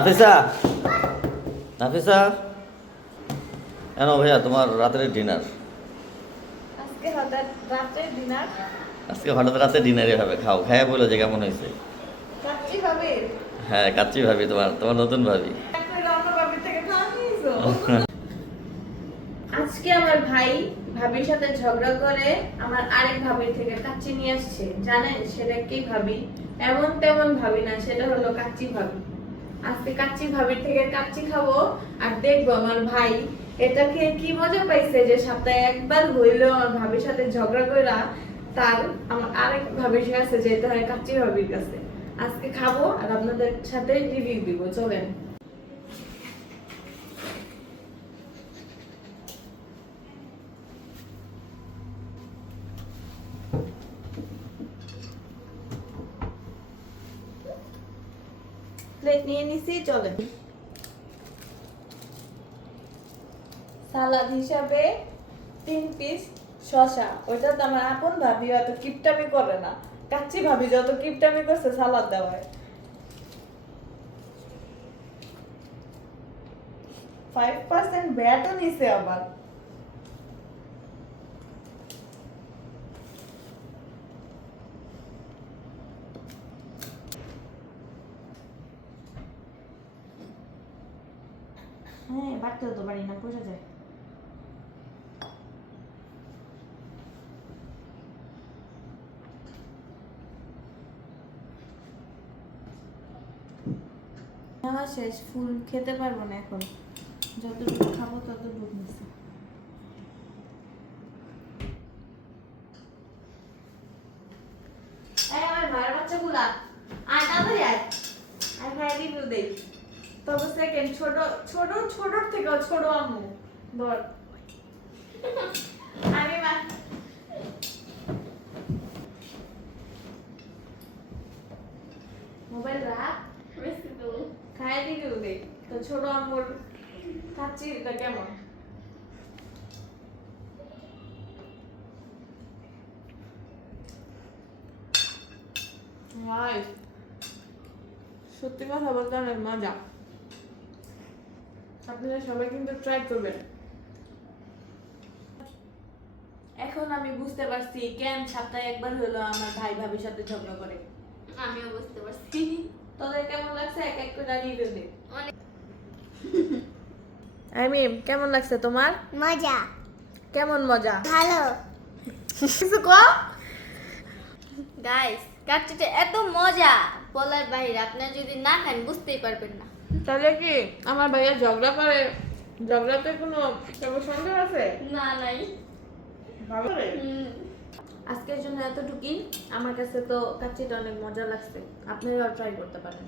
নাফিসা, নাফিসা, কেন ভাইয়া তোমার রাতের ডিনার? আজকে হঠাৎ রাতে ডিনার? আজকে হঠাৎ রাতে ডিনারই হবে, খাও। খাইয়া বলো যে কেমন হয়েছে। কাচ্চি ভাবে? হ্যাঁ, কাচ্চি ভাবি, তোমার তোমার নতুন ভাবি। অন্য ভাবির থেকে খাওয়া নিয়েছো? আজকে আমার ভাই ভাবির সাথে ঝগড়া করে আমার আরেক ভাবির থেকে কাচ্চি নিয়ে আসছে। জানেন সেটা কি ভাবি? এমন তেমন ভাবি না, সেটা হলো কাচ্চি ভাবি। আজকে কাচ্চি ভাবির থেকে কাচ্চি খাবো আর দেখবো আমার ভাই এটা খেয়ে কি মজা পাইছে যে সপ্তাহে একবার হইলো আমার ভাবির সাথে ঝগড়া কইরা তার আমার আরেক ভাবির কাছে যেতে হয় কাচ্চি ভাবির কাছে। আজকে খাবো আর আপনাদের সাথে রিভিউ দিব, চলেন। প্লেট নিয়ে নিছি, চলেন। সালাদ হিসাবে 3 পিস শসা। ওইটা তো আমার আপন ভাবি অত কিপটামি করে না, কাচ্চি ভাবি যত কিপটামি করছে সালাদ দেওয়ায়। 5% ব্যাটও নিছে আবার। হ্যাঁ, বাড়তেও তো পারি না, বোঝা যায়। খাওয়া শেষ, ফুল খেতে পারবো না এখন, যতটুকু খাবো ততটুকু নিছি। এই আমার ভাইয়ের বাচ্চাগুলা, আয় তাড়াতাড়ি আয়, আয় ভাই রিভিউ দেই। তবে সেকেন্ড ছোট ছোট ছোটর থেকেও ছোট আম্মু ধর। আমি মা মোবাইল রাখ, বেশি তো খাই রিভিউ দেই। তো ছোট আম্মুর কাচ্চিটা কেমন? ভাই সত্যি কথা বলতে অনেক মজা, আপনারা সবাই কিন্তু ট্রাই করবেন। এখন আমি বুঝতে পারছি কেন সপ্তাহে একবার হলো আমার ভাই ভাবির সাথে ঝগড়া করে। আমিও বুঝতে পারছি। তোদের কেমন লাগছে এক এক করে রিভিউ দে। অনেক আমিম, কেমন লাগছে তোমার? মজা, কেমন মজা? ভালো। কিছু কও। গাইস, কাচ্চিটা এত মজা বলার বাইরে, আপনারা যদি না খান বুঝতেই পারবেন না। তাহলে কি আমার ভাইয়া ঝগড়া করে, ঝগড়াতে কোনো সন্দেহ আছে? না নাই। ভালো রে। আজকের জন্য এতটুকুই। আমার কাছে তো কাচ্চিটা অনেক মজা লাগছে, আপনারাও ট্রাই করতে পারেন।